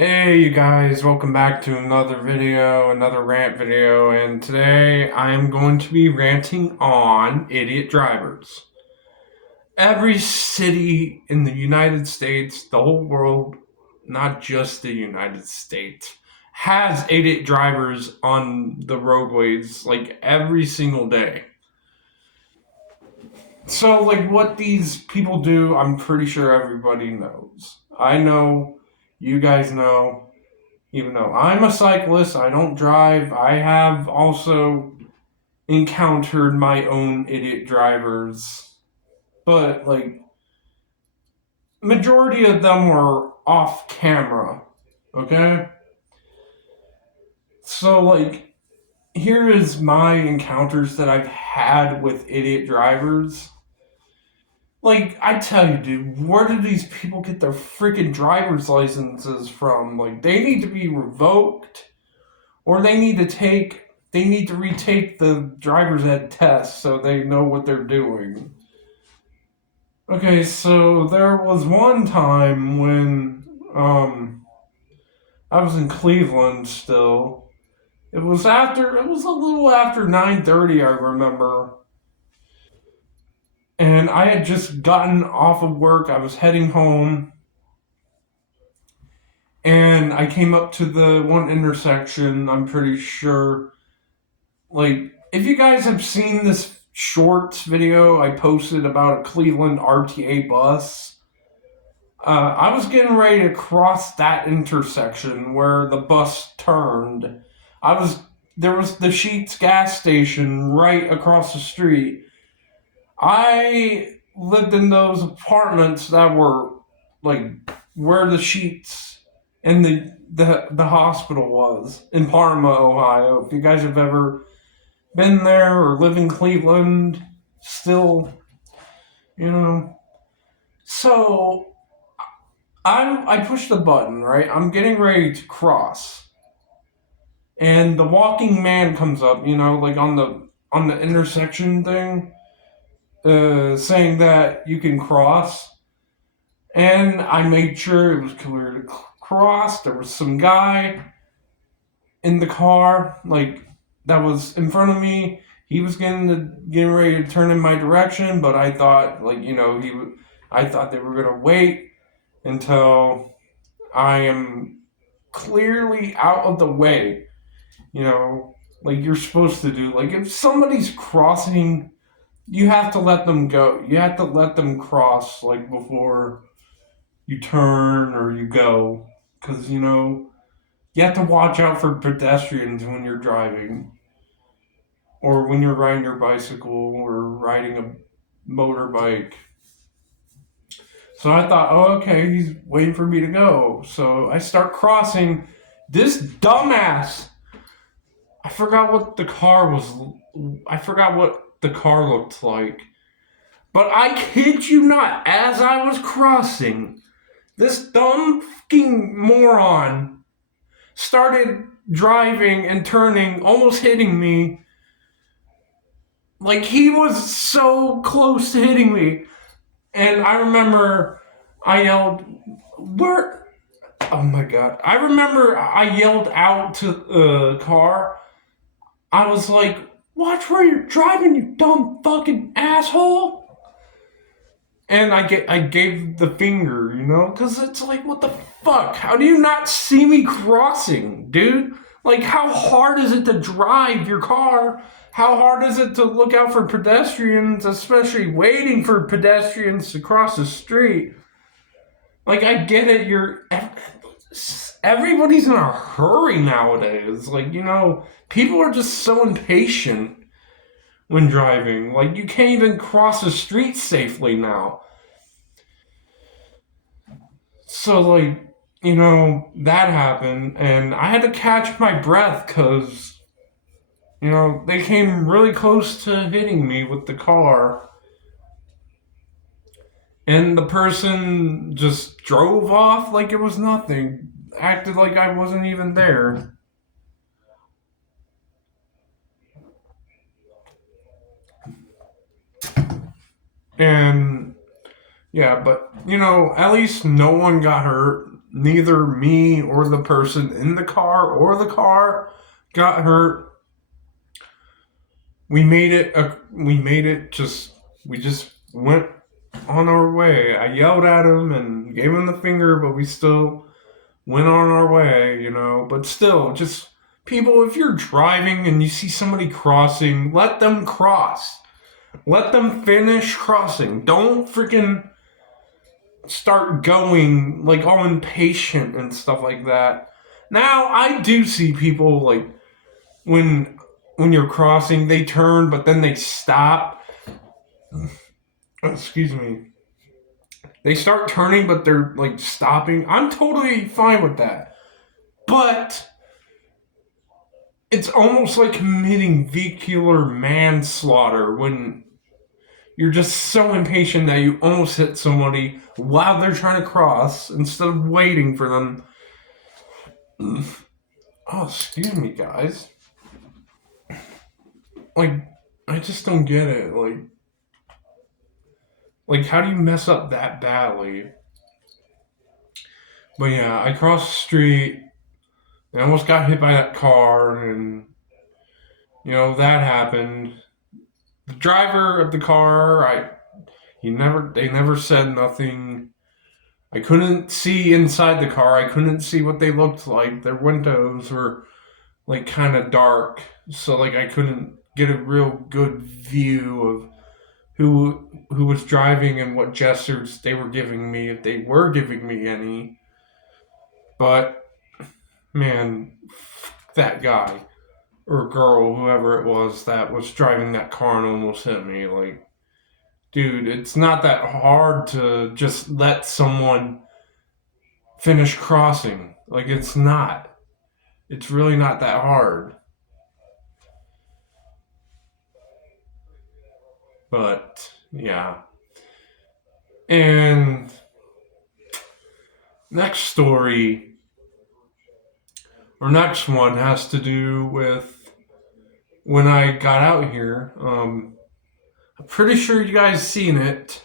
Hey you guys, welcome back to another video, another rant video, and today I am going to be ranting on idiot drivers. Every city in the United States, the whole world, not just the United States, has idiot drivers on the roadways like every single day. So, like, what these people do, I'm pretty sure everybody knows. I know, you guys know. Even though I'm a cyclist, I don't drive. I have also encountered my own idiot drivers, but like majority of them were off camera. Okay, so like here is my encounters that I've had with idiot drivers. Like I tell you, dude, where do these people get their freaking driver's licenses from? Like they need to be revoked or they need to retake the driver's ed test so they know what they're doing. Okay, so there was one time when I was in Cleveland still. It was a little after 9:30 I remember. And I had just gotten off of work. I was heading home and I came up to the one intersection, I'm pretty sure. Like, if you guys have seen this shorts video I posted about a Cleveland RTA bus, I was getting ready to cross that intersection where the bus turned. I was There was the Sheets gas station right across the street. I lived in those apartments that were like where the Sheets and the hospital was in Parma, Ohio. If you guys have ever been there or live in Cleveland still, you know. So I push the button, right? I'm getting ready to cross. And the walking man comes up, like on the intersection thing, saying that you can cross. And I made sure it was clear to cross. There was some guy in the car, like that was in front of me. He was getting ready to turn in my direction, but I thought, like I thought they were gonna wait until I am clearly out of the way. Like you're supposed to do. Like if somebody's crossing, you have to let them go. You have to let them cross, like before you turn or you go, because you have to watch out for pedestrians when you're driving or when you're riding your bicycle or riding a motorbike. So I thought, oh, okay, he's waiting for me to go. So I start crossing. This dumbass, I forgot what the car was, I forgot what the car looked like. But I kid you not, as I was crossing, this dumb fucking moron started driving and turning, almost hitting me. Like he was so close to hitting me. And I remember I yelled, "Where?" Oh my god. I remember I yelled out to the car. I was like, "Watch where you're driving, you dumb fucking asshole." And I gave the finger, because it's like, what the fuck? How do you not see me crossing, dude? Like, how hard is it to drive your car? How hard is it to look out for pedestrians, especially waiting for pedestrians to cross the street? Like, I get it, everybody's in a hurry nowadays. Like, people are just so impatient when driving. Like, you can't even cross the street safely now. So, like, that happened, and I had to catch my breath because, they came really close to hitting me with the car. And the person just drove off like it was nothing, acted like I wasn't even there. And yeah, but at least no one got hurt. neither me or the person in the car or the car got hurt. We made it. We just went on our way. I yelled at him and gave him the finger, but we still went on our way, But still, just people, if you're driving and you see somebody crossing, let them cross. Let them finish crossing. Don't freaking start going like all impatient and stuff like that. Now, I do see people like when you're crossing, they turn, but then they stop. Excuse me. They start turning, but they're like stopping. I'm totally fine with that. But it's almost like committing vehicular manslaughter when you're just so impatient that you almost hit somebody while they're trying to cross instead of waiting for them. Oh, excuse me, guys. Like, I just don't get it. Like, how do you mess up that badly? But yeah, I crossed the street and I almost got hit by that car, and that happened. The driver of the car, they never said nothing. I couldn't see inside the car. I couldn't see what they looked like. Their windows were like kind of dark, so like I couldn't get a real good view of who was driving and what gestures they were giving me, if they were giving me any. But man, that guy or girl, whoever it was that was driving that car and almost hit me, like, dude, it's not that hard to just let someone finish crossing. Like, it's not. It's really not that hard. But yeah. And next story, or next one, has to do with when I got out here. I'm pretty sure you guys seen it.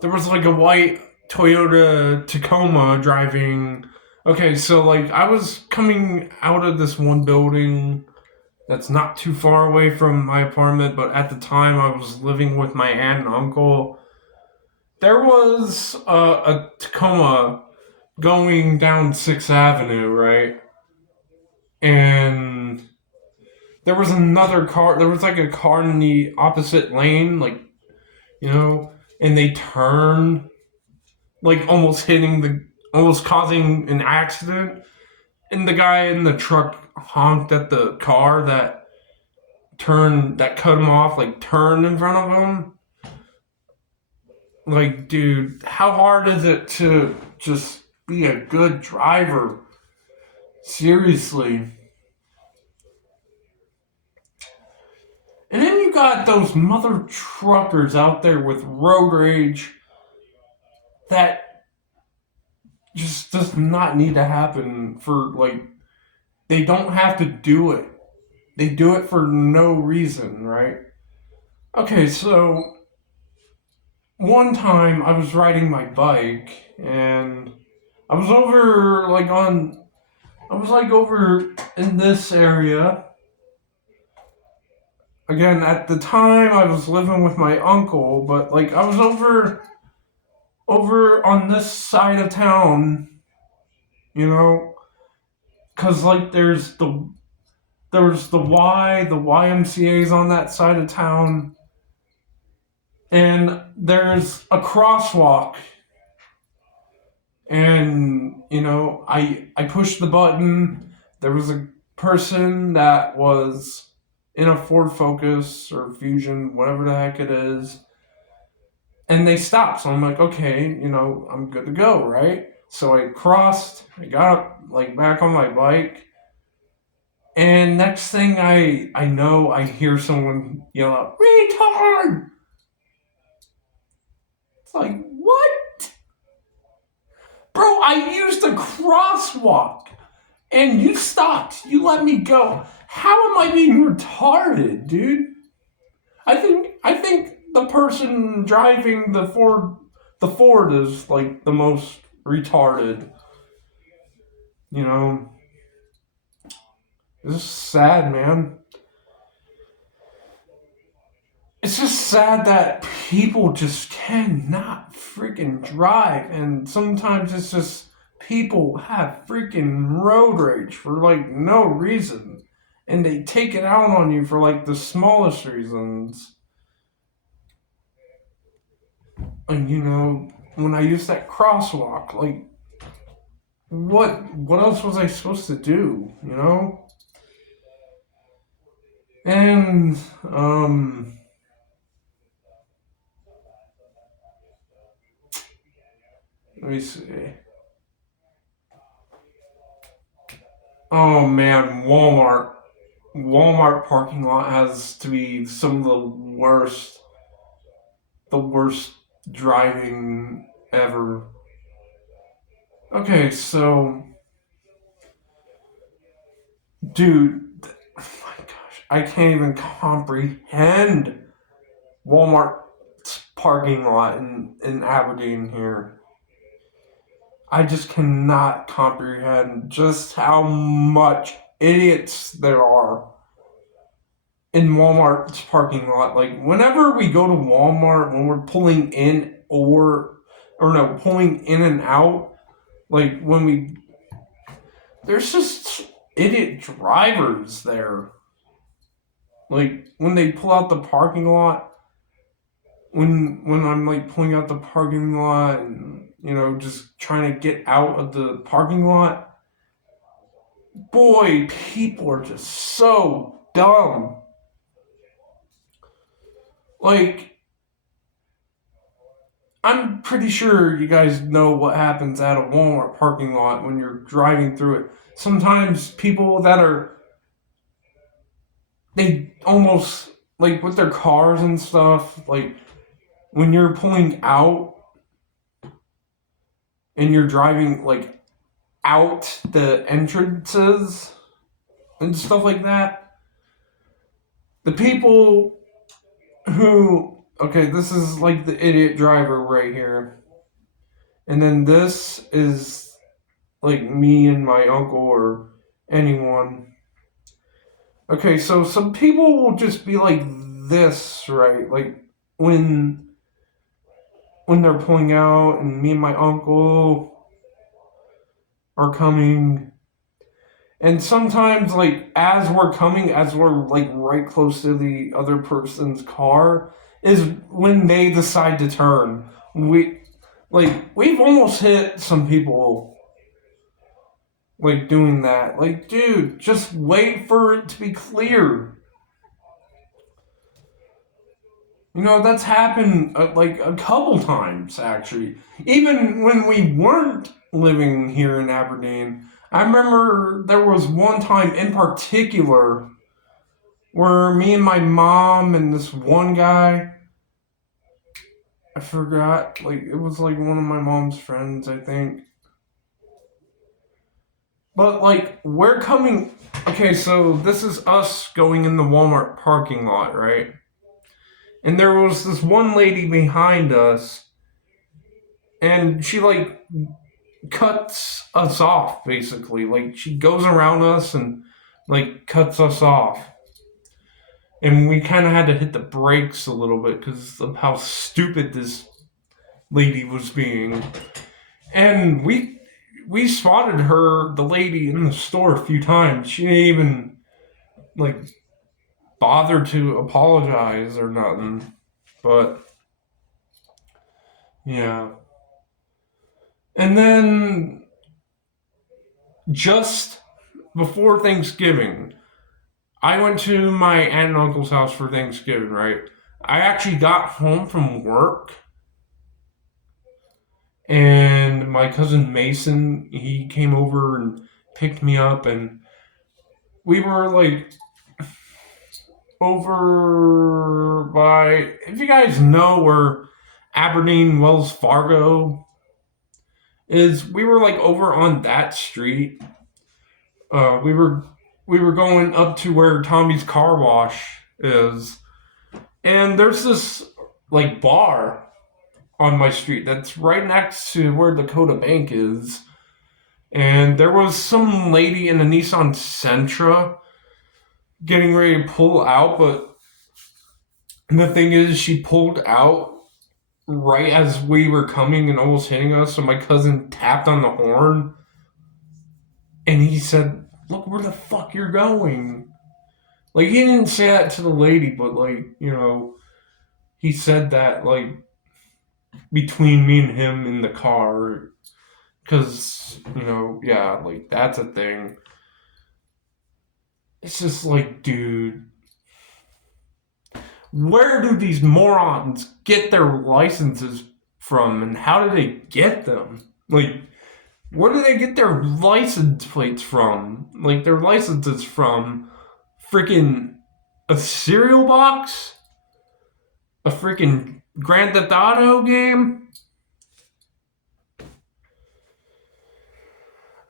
There was like a white Toyota Tacoma driving. Okay, so like I was coming out of this one building that's not too far away from my apartment, but at the time I was living with my aunt and uncle. There was a Tacoma going down 6th Avenue, right? And there was another car. There was like a car in the opposite lane, like, and they turned, like almost causing an accident. And the guy in the truck honked at the car that cut him off, like turned in front of him. Like, dude, how hard is it to just be a good driver? Seriously. And then you got those mother truckers out there with road rage that just does not need to happen they don't have to do it. They do it for no reason, right? Okay, so one time I was riding my bike and I was over in this area. Again, at the time I was living with my uncle, but like I was over on this side of town, you know, cuz like there's the YMCA's on that side of town, and there's a crosswalk. And I pushed the button. There was a person that was in a Ford Focus or Fusion, whatever the heck it is, and they stopped. So I'm like, okay, I'm good to go, right? So I crossed. I got up, like, back on my bike, and next thing I know, I hear someone yell out, "Retard!" It's like, what? Bro, I used a crosswalk and you stopped. You let me go. How am I being retarded, dude? I think the person driving the Ford is like the most retarded. You know, it's just sad, man. It's just sad that people just cannot freaking drive, and sometimes it's just people have freaking road rage for like no reason, and they take it out on you for like the smallest reasons. And when I used that crosswalk, like what else was I supposed to do? And let me see. Oh man, Walmart parking lot has to be some of the worst driving ever. Okay, so dude, oh my gosh, I can't even comprehend Walmart's parking lot in Aberdeen here. I just cannot comprehend just how much idiots there are in Walmart's parking lot. Like whenever we go to Walmart, when we're pulling in or no, pulling in and out, like there's just idiot drivers there. Like when they pull out the parking lot, when I'm like pulling out the parking lot and just trying to get out of the parking lot, boy, people are just so dumb. Like, I'm pretty sure you guys know what happens at a Walmart parking lot when you're driving through it. Sometimes people they almost, like with their cars and stuff, like when you're pulling out and you're driving like out the entrances and stuff like that, the people okay, this is like the idiot driver right here. And then this is like me and my uncle or anyone. Okay, so some people will just be like this, right? Like when they're pulling out and me and my uncle are coming. And sometimes like as we're like right close to the other person's car is when they decide to turn. We've almost hit some people like doing that. Like, dude, just wait for it to be clear. That's happened like a couple times actually. Even when we weren't living here in Aberdeen, I remember there was one time in particular where me and my mom and this one guy, I forgot, like it was like one of my mom's friends, I think. But like we're coming. Okay, so this is us going in the Walmart parking lot, right? And there was this one lady behind us, and she like cuts us off basically. Like she goes around us and like cuts us off. And we kind of had to hit the brakes a little bit because of how stupid this lady was being. And we spotted the lady in the store a few times. She didn't even like bother to apologize or nothing. But yeah. And then just before Thanksgiving, I went to my aunt and uncle's house for Thanksgiving, right? I actually got home from work and my cousin Mason, he came over and picked me up, and we were like over by, if you guys know where Aberdeen Wells Fargo is, we were like over on that street. We were going up to where Tommy's car wash is, and there's this like bar on my street that's right next to where Dakota Bank is. And there was some lady in a Nissan Sentra getting ready to pull out, but the thing is, she pulled out right as we were coming and almost hitting us. So my cousin tapped on the horn and he said, "Look where the fuck you're going." Like, he didn't say that to the lady, but, like, he said that, like, between me and him in the car. Because, yeah, like, that's a thing. It's just like, dude, where do these morons get their licenses from, and how do they get them? Like, where do they get their license plates from? Like, their licenses from freaking a cereal box? A freaking Grand Theft Auto game?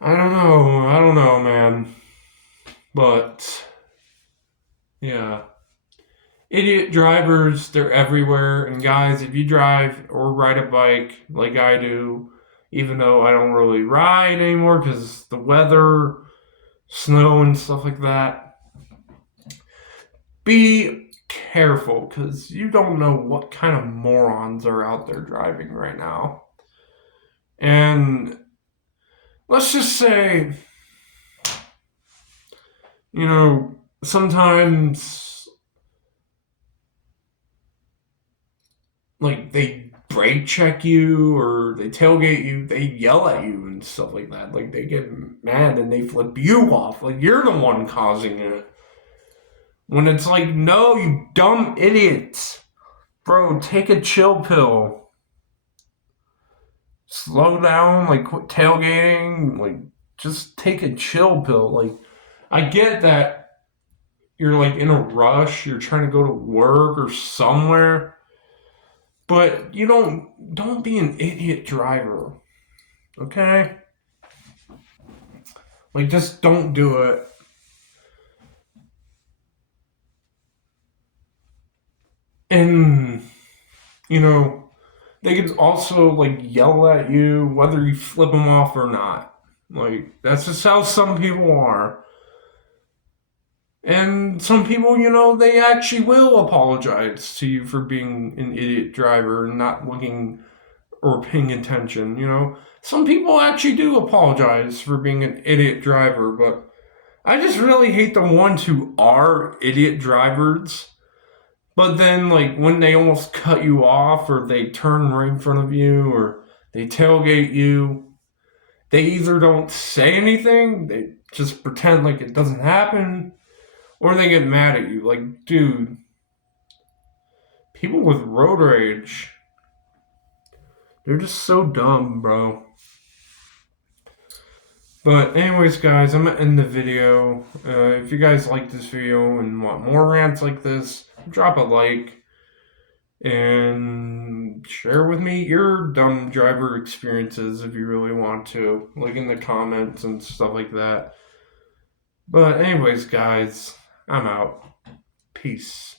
I don't know, man. But, yeah. Idiot drivers, they're everywhere. And guys, if you drive or ride a bike like I do, even though I don't really ride anymore because the weather, snow, and stuff like that, be careful because you don't know what kind of morons are out there driving right now. And let's just say, sometimes, like, they brake check you or they tailgate you, they yell at you and stuff like that. Like, they get mad and they flip you off. Like, you're the one causing it. When it's like, no, you dumb idiots. Bro, take a chill pill. Slow down, like, quit tailgating. Like, just take a chill pill. Like, I get that you're, like, in a rush, you're trying to go to work or somewhere, but you don't be an idiot driver, okay? Like, just don't do it. And, you know, they could also, like, yell at you whether you flip them off or not. Like, that's just how some people are. And some people, they actually will apologize to you for being an idiot driver and not looking or paying attention, Some people actually do apologize for being an idiot driver, but I just really hate the ones who are idiot drivers. But then, like, when they almost cut you off, or they turn right in front of you, or they tailgate you, they either don't say anything, they just pretend like it doesn't happen, or they get mad at you. Like, dude, people with road rage, they're just so dumb, bro. But anyways, guys, I'm gonna end the video. If you guys like this video and want more rants like this, drop a like and share with me your dumb driver experiences if you really want to, like in the comments and stuff like that. But anyways, guys, I'm out. Peace.